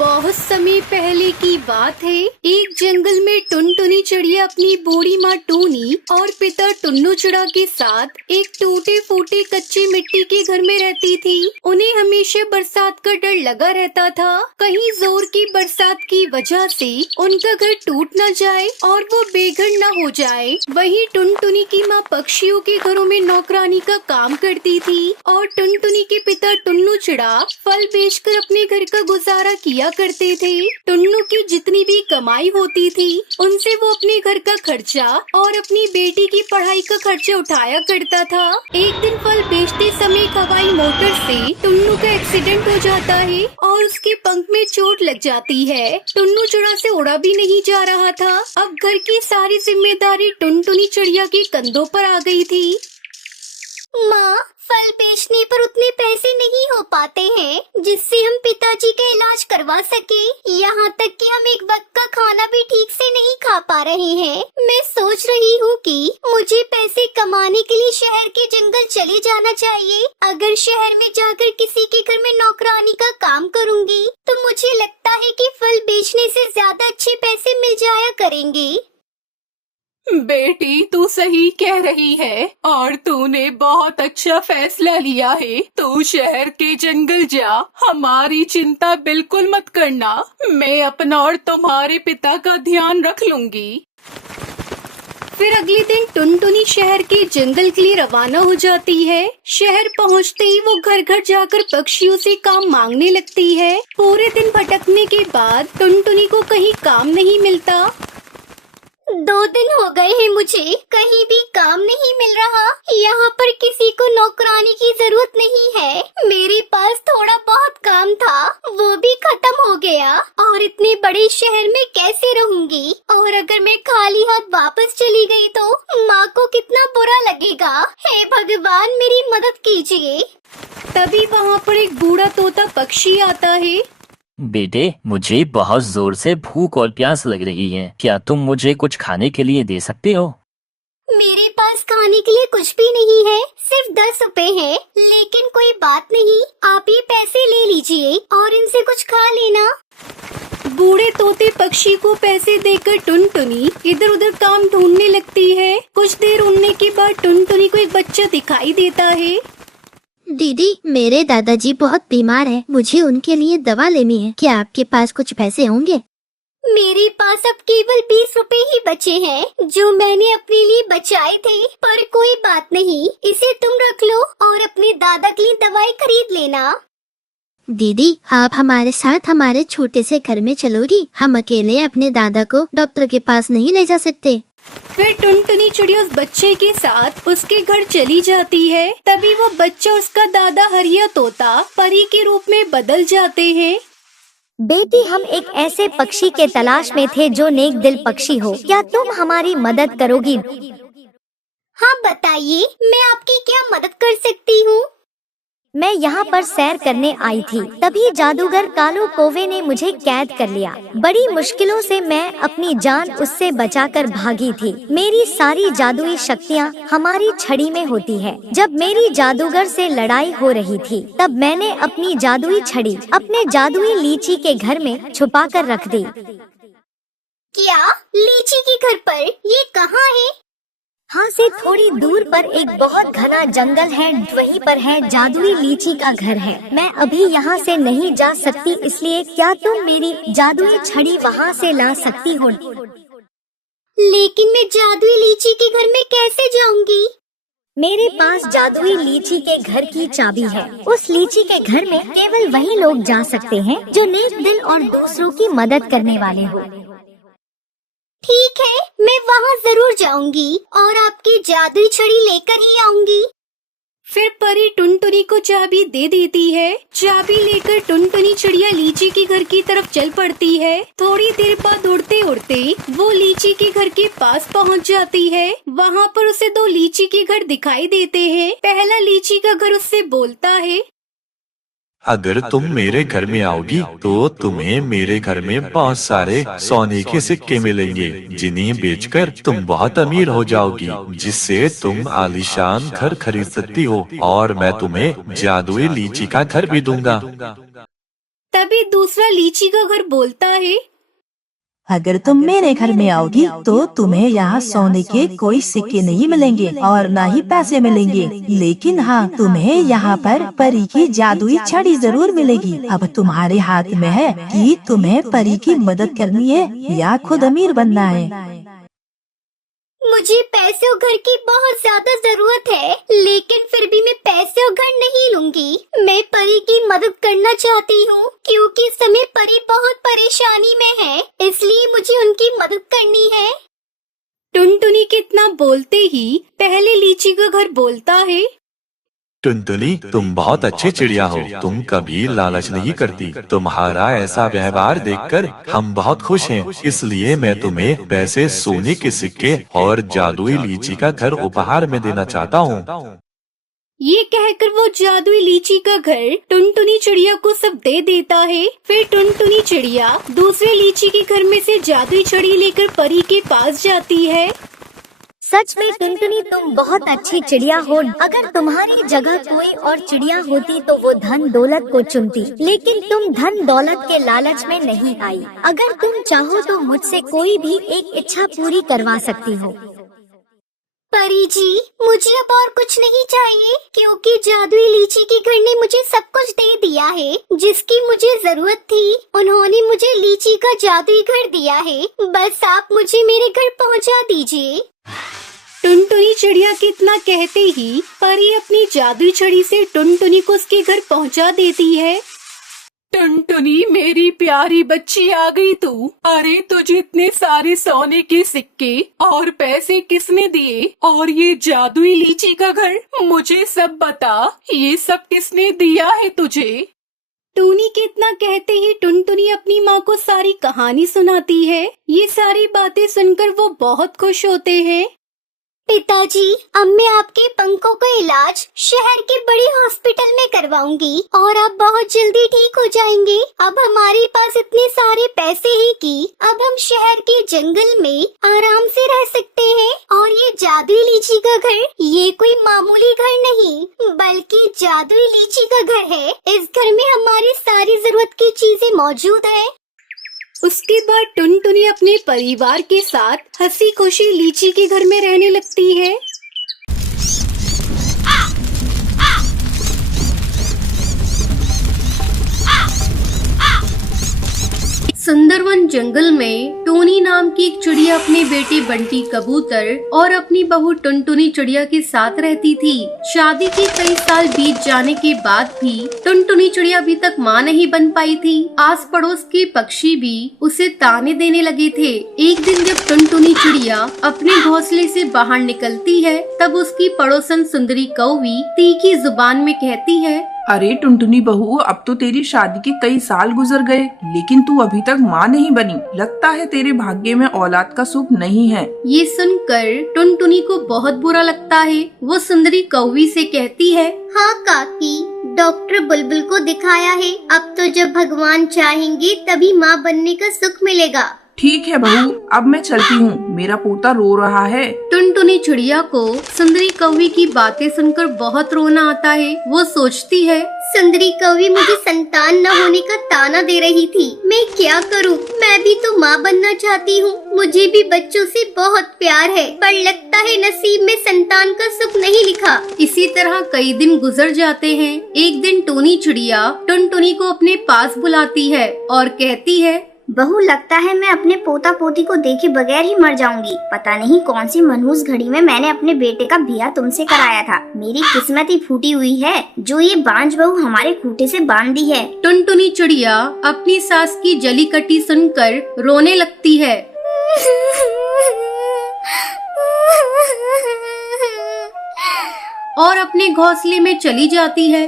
बहुत समय पहले की बात है। एक जंगल में टुनटुनी चिड़िया अपनी बूढ़ी माँ टूनी और पिता टुन्नू चिड़ा के साथ एक टूटे फूटे कच्चे मिट्टी के घर में रहती थी। उन्हें हमेशा बरसात का डर लगा रहता था, कहीं जोर की बरसात की वजह से उनका घर टूट न जाए और वो बेघर न हो जाए। वहीं टुनटुनी की माँ पक्षियों के घरों में नौकरानी का काम करती थी और टुनटुनी के पिता टुन्नू चिड़ा फल बेचकर अपने घर का गुजारा किया करते थे। टुन्नू की जितनी भी कमाई होती थी उनसे वो अपने घर का खर्चा और अपनी बेटी की पढ़ाई का खर्चा उठाया करता था। एक दिन फल बेचते समय एक हवाई मोटर से टुन्नू का एक्सीडेंट हो जाता है और उसके पंख में चोट लग जाती है। टुन्नू चिड़ा से उड़ा भी नहीं जा रहा था। अब घर की सारी जिम्मेदारी टुनटुनी चिड़िया के कंधों पर आ गई थी। माँ, फल बेचने पर उतने पैसे नहीं हो पाते हैं जिससे हम पिताजी का इलाज करवा सके। यहाँ तक कि हम एक वक्त का खाना भी ठीक से नहीं खा पा रहे हैं। मैं सोच रही हूँ कि मुझे पैसे कमाने के लिए शहर के जंगल चले जाना चाहिए। अगर शहर में जाकर किसी के घर में नौकरानी का काम करूँगी तो मुझे लगता है कि फल बेचने से ज्यादा अच्छे पैसे मिल जाया करेंगे। बेटी, तू सही कह रही है और तूने बहुत अच्छा फैसला लिया है। तू शहर के जंगल जा, हमारी चिंता बिल्कुल मत करना। मैं अपना और तुम्हारे पिता का ध्यान रख लूंगी। फिर अगले दिन टुनटुनी शहर के जंगल के लिए रवाना हो जाती है। शहर पहुंचते ही वो घर घर जाकर पक्षियों से काम मांगने लगती है। पूरे दिन भटकने के बाद टुनटुनी को कहीं काम नहीं मिलता। 2 दिन हो गए हैं, मुझे कहीं भी काम नहीं मिल रहा। यहाँ पर किसी को नौकरानी की जरूरत नहीं है। मेरे पास थोड़ा बहुत काम था, वो भी खत्म हो गया और इतने बड़े शहर में कैसे रहूंगी। और अगर मैं खाली हाथ वापस चली गई तो माँ को कितना बुरा लगेगा। हे भगवान, मेरी मदद कीजिए। तभी वहाँ पर एक बूढ़ा तोता पक्षी आता है। बेटे, मुझे बहुत जोर से भूख और प्यास लग रही है। क्या तुम मुझे कुछ खाने के लिए दे सकते हो? मेरे पास खाने के लिए कुछ भी नहीं है, सिर्फ 10 रुपए है। लेकिन कोई बात नहीं, आप ये पैसे ले लीजिए और इनसे कुछ खा लेना। बूढ़े तोते पक्षी को पैसे देकर टुनटुनी इधर उधर काम ढूंढने लगती है। कुछ देर उड़ने के बाद टुनटुनी को एक बच्चा दिखाई देता है। दीदी, मेरे दादाजी बहुत बीमार हैं। मुझे उनके लिए दवा लेनी है। क्या आपके पास कुछ पैसे होंगे? मेरे पास अब केवल 20 रुपए ही बचे हैं जो मैंने अपने लिए बचाए थे। पर कोई बात नहीं, इसे तुम रख लो और अपने दादा के लिए दवाई खरीद लेना। दीदी, आप हमारे साथ हमारे छोटे से घर में चलोगी? हम अकेले अपने दादा को डॉक्टर के पास नहीं ले जा सकते। फिर टुनटुनी चिड़िया उस बच्चे के साथ उसके घर चली जाती है। तभी वो बच्चा उसका दादा हरिया तोता परी के रूप में बदल जाते हैं। बेटी, हम एक ऐसे पक्षी के तलाश में थे जो नेक दिल पक्षी हो। क्या तुम हमारी मदद करोगी? हाँ बताइए, मैं आपकी क्या मदद कर सकती हूँ? मैं यहाँ पर सैर करने आई थी, तभी जादूगर कालू कौवे ने मुझे कैद कर लिया। बड़ी मुश्किलों से मैं अपनी जान उससे बचाकर भागी थी। मेरी सारी जादुई शक्तियाँ हमारी छड़ी में होती है। जब मेरी जादूगर से लड़ाई हो रही थी तब मैंने अपनी जादुई छड़ी अपने जादुई लीची के घर में छुपा कर रख दी। क्या लीची के घर पर? ये कहाँ है? यहाँ से थोड़ी दूर पर एक बहुत घना जंगल है, वहीं पर है जादुई लीची का घर है। मैं अभी यहाँ से नहीं जा सकती, इसलिए क्या तुम मेरी जादुई छड़ी वहाँ से ला सकती हो? लेकिन मैं जादुई लीची के घर में कैसे जाऊँगी? मेरे पास जादुई लीची के घर की चाबी है। उस लीची के घर में केवल वही लोग जा सकते हैं जो नेक दिल और दूसरों की मदद करने वाले हो। ठीक है, मैं वहाँ जरूर जाऊंगी और आपकी जादुई छड़ी लेकर ही आऊंगी। फिर परी टुनटुनी को चाबी दे देती है। चाबी लेकर टुनटुनी चिड़िया लीची के घर की तरफ चल पड़ती है। थोड़ी देर बाद उड़ते उड़ते वो लीची के घर के पास पहुंच जाती है। वहाँ पर उसे 2 लीची के घर दिखाई देते हैं। पहला लीची का घर उससे बोलता है, अगर तुम मेरे घर में आओगी तो तुम्हें मेरे घर में बहुत सारे सोने के सिक्के मिलेंगे, जिन्हें बेचकर तुम बहुत अमीर हो जाओगी, जिससे तुम आलीशान घर खरीद सकती हो और मैं तुम्हें जादुई लीची का घर भी दूंगा। तभी दूसरा लीची का घर बोलता है, अगर तुम मेरे घर में आओगी तो तुम्हें यहाँ सोने के कोई सिक्के नहीं मिलेंगे और न ही पैसे मिलेंगे, लेकिन हाँ तुम्हें यहाँ पर परी की जादुई छड़ी जरूर मिलेगी। अब तुम्हारे हाथ में है कि तुम्हें परी की मदद करनी है या खुद अमीर बनना है। मुझे पैसे और घर की बहुत ज्यादा जरूरत है, लेकिन फिर भी मैं पैसे और घर नहीं लूंगी। मैं परी की मदद करना चाहती हूँ क्योंकि इस समय परी बहुत परेशानी में है, इसलिए मुझे उनकी मदद करनी है। टुनटुनी के इतना बोलते ही पहले लीची का घर बोलता है, टुनटुनी तुम बहुत अच्छी चिड़िया हो, तुम कभी लालच नहीं करती। तुम्हारा ऐसा व्यवहार देखकर हम बहुत खुश हैं, इसलिए मैं तुम्हें पैसे, सोने के सिक्के और जादुई लीची का घर उपहार में देना चाहता हूँ। ये कहकर वो जादुई लीची का घर टुनटुनी चिड़िया को सब दे देता है। फिर टुनटुनी चिड़िया दूसरे लीची के घर में से जादुई छड़ी लेकर परी के पास जाती है। सच में टुनटुनी तुम बहुत अच्छी चिड़िया हो। अगर तुम्हारी जगह कोई और चिड़िया होती तो वो धन दौलत को चुनती, लेकिन तुम धन दौलत के लालच में नहीं आई। अगर तुम चाहो तो मुझसे कोई भी एक इच्छा पूरी करवा सकती हो। परी जी, मुझे अब और कुछ नहीं चाहिए क्योंकि जादुई लीची के घर ने मुझे सब कुछ दे दिया है जिसकी मुझे जरूरत थी। उन्होंने मुझे लीची का जादुई घर दिया है, बस आप मुझे मेरे घर पहुंचा दीजिए। टुनटुनी चिड़िया के इतना कहते ही परी अपनी जादुई छड़ी से टुनटुनी को उसके घर पहुंचा देती है। टुनटुनी मेरी प्यारी बच्ची आ गई तू। अरे तुझे इतने सारे सोने के सिक्के और पैसे किसने दिए, और ये जादुई लीची का घर, मुझे सब बता, ये सब किसने दिया है तुझे? टूनी के इतना कहते ही टुनटुनी अपनी माँ को सारी कहानी सुनाती है। ये सारी बातें सुनकर वो बहुत खुश होते हैं। पिताजी, अब मैं आपके पंखों का इलाज शहर के बड़े हॉस्पिटल में करवाऊंगी और आप बहुत जल्दी ठीक हो जाएंगे। अब हमारे पास इतने सारे पैसे हैं कि अब हम शहर के जंगल में आराम से रह सकते हैं। और ये जादुई लीची का घर, ये कोई मामूली घर नहीं बल्कि जादुई लीची का घर है। इस घर में हमारी सारी जरूरत की चीजें मौजूद है। उसके बाद टुनटुनी अपने परिवार के साथ हंसी खुशी लीची के घर में रहने लगती है। सुंदरवन जंगल में टोनी नाम की एक चिड़िया अपने बेटे बंटी कबूतर और अपनी बहू टुनटुनी चिड़िया के साथ रहती थी। शादी के कई साल बीत जाने के बाद भी टुनटुनी चिड़िया अभी तक माँ नहीं बन पाई थी। आस पड़ोस के पक्षी भी उसे ताने देने लगे थे। एक दिन जब टुनटुनी चिड़िया अपने घोंसले से बाहर निकलती है, तब उसकी पड़ोसन सुंदरी कौवी तीखी जुबान में कहती है, अरे टुनटुनी बहू, अब तो तेरी शादी के कई साल गुजर गए, लेकिन तू अभी तक माँ नहीं बनी। लगता है तेरे भाग्य में औलाद का सुख नहीं है। ये सुनकर टुनटुनी को बहुत बुरा लगता है। वो सुंदरी कौवी से कहती है, हाँ काकी, डॉक्टर बुलबुल को दिखाया है। अब तो जब भगवान चाहेंगे तभी माँ बनने का सुख मिलेगा। ठीक है बहू, अब मैं चलती हूँ, मेरा पोता रो रहा है। टुनटुनी चिड़िया को सुंदरी कौवी की बातें सुनकर बहुत रोना आता है। वो सोचती है, सुंदरी कौवी मुझे संतान न होने का ताना दे रही थी, मैं क्या करूं? मैं भी तो माँ बनना चाहती हूँ। मुझे भी बच्चों से बहुत प्यार है, पर लगता है नसीब में संतान का सुख नहीं लिखा। इसी तरह कई दिन गुजर जाते हैं। एक दिन टोनी चिड़िया टुनटुनी को अपने पास बुलाती है और कहती है, बहू, लगता है मैं अपने पोता पोती को देखे बगैर ही मर जाऊंगी। पता नहीं कौन सी मनहूस घड़ी में मैंने अपने बेटे का ब्याह तुमसे कराया था। मेरी किस्मत ही फूटी हुई है जो ये बांझ बहू हमारे खूंटे से बांध दी है। टुनटुनी चिड़िया अपनी सास की जली कटी सुनकर रोने लगती है। और अपने घोंसले में चली जाती है।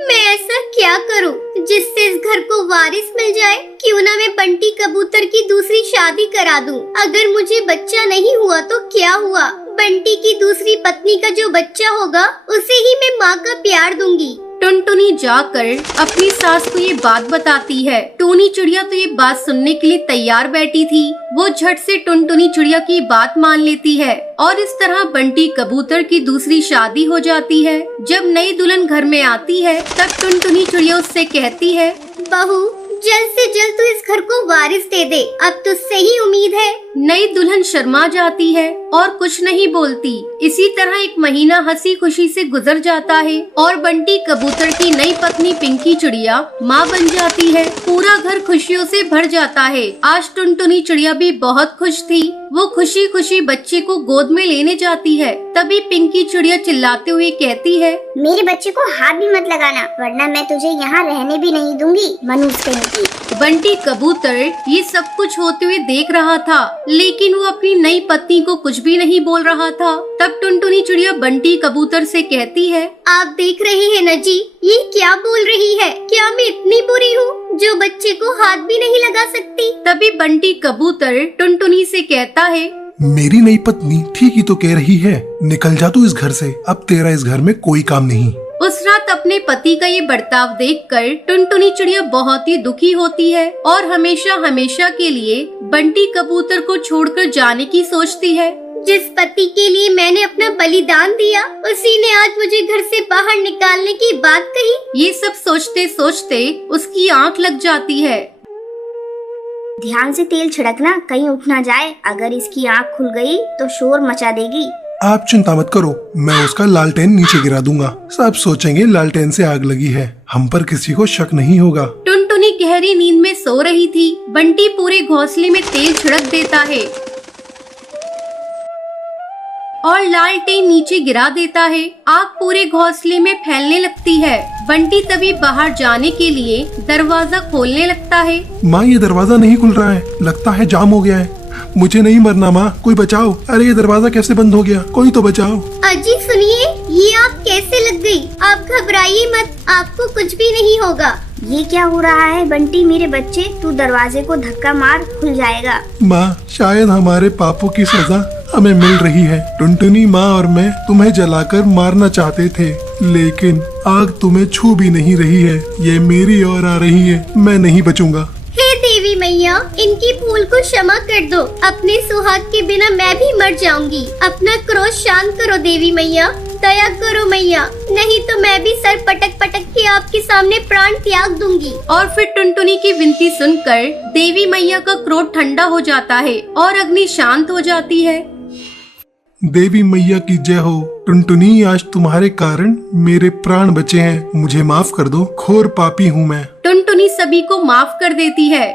मैं ऐसा क्या करूं जिससे इस घर को वारिस मिल जाए? क्यों ना मैं बंटी कबूतर की दूसरी शादी करा दूं। अगर मुझे बच्चा नहीं हुआ तो क्या हुआ? बंटी की दूसरी पत्नी का जो बच्चा होगा उसे ही मैं माँ का प्यार दूंगी। टुनटुनी जाकर अपनी सास को ये बात बताती है। टूनी चिड़िया तो ये बात सुनने के लिए तैयार बैठी थी। वो झट से टुनटुनी चिड़िया की बात मान लेती है और इस तरह बंटी कबूतर की दूसरी शादी हो जाती है। जब नई दुल्हन घर में आती है तब टुनटुनी चिड़िया उससे कहती है, बहू जल्द से जल्द तू इस घर को वारिस दे दे, अब तुझसे ही उम्मीद है। नई दुल्हन शर्मा जाती है और कुछ नहीं बोलती। इसी तरह एक महीना हंसी खुशी से गुजर जाता है और बंटी कबूतर की नई पत्नी पिंकी चिड़िया माँ बन जाती है। पूरा घर खुशियों से भर जाता है। आज टुनटुनी चिड़िया भी बहुत खुश थी। वो खुशी खुशी बच्चे को गोद में लेने जाती है। तभी पिंकी चिड़िया चिल्लाते हुए कहती है, मेरे बच्चे को हाथ भी मत लगाना, वरना मैं तुझे यहाँ रहने भी नहीं दूंगी, मनुष्य कहीं की। बंटी कबूतर ये सब कुछ होते हुए देख रहा था, लेकिन वो अपनी नई पत्नी को कुछ भी नहीं बोल रहा था। तब टुनटुनी चिड़िया बंटी कबूतर से कहती है, आप देख रहे हैं न जी, ये क्या बोल रही है? क्या मैं इतनी बुरी हूँ जो बच्चे को हाथ भी नहीं लगा सकती? तभी बंटी कबूतर टुनटुनी से कहता है, मेरी नई पत्नी ठीक ही तो कह रही है, निकल जा तू इस घर से, अब तेरा इस घर में कोई काम नहीं। उस रात अपने पति का ये बर्ताव देखकर टुनटुनी चिड़िया बहुत ही दुखी होती है और हमेशा हमेशा के लिए बंटी कबूतर को छोड़कर जाने की सोचती है। जिस पति के लिए मैंने अपना बलिदान दिया, उसी ने आज मुझे घर से बाहर निकालने की बात कही। ये सब सोचते सोचते उसकी आंख लग जाती है। ध्यान से तेल छिड़कना, कहीं उठ ना जाए, अगर इसकी आंख खुल गई तो शोर मचा देगी। आप चिंता मत करो, मैं उसका लालटेन नीचे गिरा दूंगा, सब सोचेंगे लालटेन से आग लगी है, हम पर किसी को शक नहीं होगा। टुनटुनी गहरी नींद में सो रही थी। बंटी पूरे घोंसले में तेल छिड़क देता है और लालटेन नीचे गिरा देता है। आग पूरे घोंसले में फैलने लगती है। बंटी तभी बाहर जाने के लिए दरवाजा खोलने लगता है। माँ ये दरवाजा नहीं खुल रहा है, लगता है जाम हो गया है, मुझे नहीं मरना माँ, कोई बचाओ। अरे ये दरवाजा कैसे बंद हो गया, कोई तो बचाओ। अजी सुनिए, ये आग कैसे लग गई? आप घबराइए मत, आपको कुछ भी नहीं होगा। ये क्या हो रहा है बंटी मेरे बच्चे, तू दरवाजे को धक्का मार, खुल जाएगा। माँ शायद हमारे पापों की सजा हमें मिल रही है। टुनटुनी माँ और मैं तुम्हें जलाकर मारना चाहते थे, लेकिन आग तुम्हें छू भी नहीं रही है, ये मेरी ओर आ रही है, मैं नहीं बचूंगा। हे देवी मैया, इनकी भूल को क्षमा कर दो, अपने सुहाग के बिना मैं भी मर जाऊंगी। अपना क्रोध शांत करो देवी मैया, दया करो मैया, नहीं तो मैं भी सर पटक पटक के आपके सामने प्राण त्याग दूंगी। और फिर टुनटुनी की विनती सुनकर देवी मैया का क्रोध ठंडा हो जाता है और अग्नि शांत हो जाती है। देवी मैया की जय हो। टुनटुनी आज तुम्हारे कारण मेरे प्राण बचे हैं, मुझे माफ कर दो, घोर पापी हूँ मैं। टुनटुनी सभी को माफ कर देती है